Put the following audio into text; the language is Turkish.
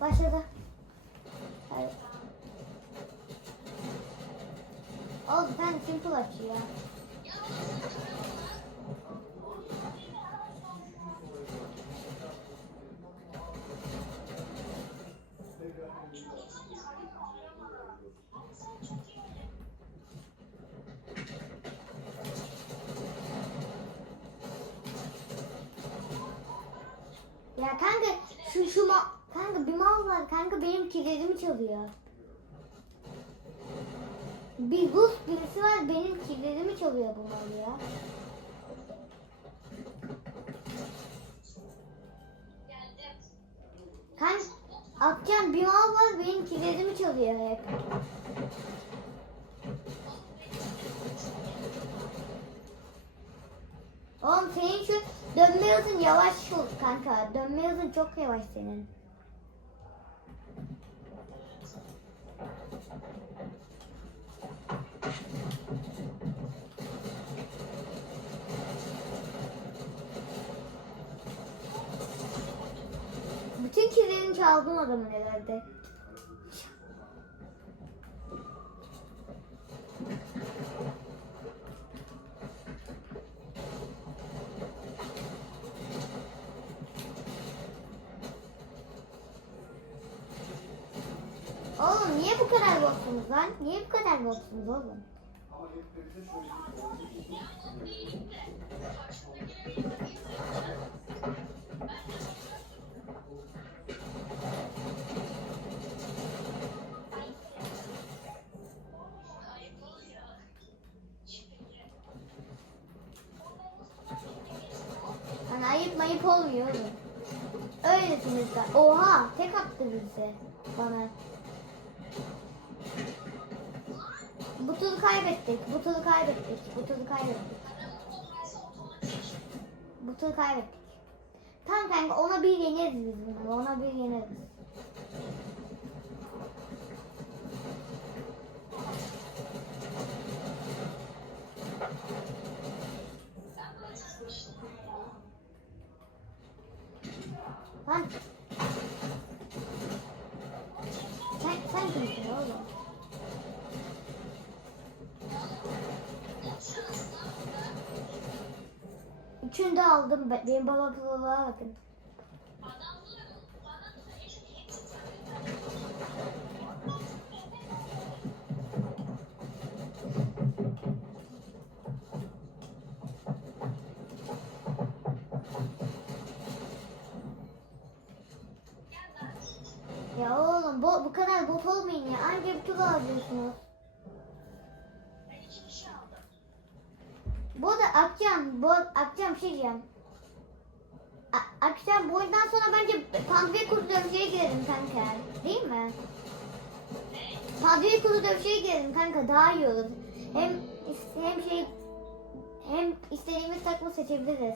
Başladı. Hayır. Oğlum sen simple aç ya. Ya kanka şu şu ma kanka bir mal var kanka benim killerimi çalıyor. Bir Rus birisi var benim killerimi çalıyor bu mal ya. Kanka Akcan bir mal var benim killerimi çalıyor hep. Oğlum senin şu dönme hızın yavaş ol kanka. Dönme hızın çok yavaş senin. Bütün kirlerini çaldım adamın herhalde. Oğlum niye bu kadar boksunuz lan? Niye bu kadar boksunuz oğlum? Ayıp olmuyor. Öylesiniz de. Oha tek attı bize bana. Bu turu kaybettik. Bu turu kaybettik. Bu turu kaybettik. Bu turu kaybettik. Tamam kanka ona bir yeneriz biz bunu. Ona bir yeneriz. Sen, sen kimsin oğlum? Üçünü de aldım. be- Benim baba pırılığa bakın. Ya oğlum bu, bu kadar bot olmayın ya. Anca bir tur alıyorsunuz. Bu da Akçam, bu Akçam şey diyeceğim. A- Akşam bu oyundan sonra bence Pandora Kuru Dövüşe'ye girelim kanka. Değil mi? Pandora Kuru Dövüşe'ye girelim kanka daha iyi olur. Hem hem şey hem istediğimiz takımı seçebiliriz.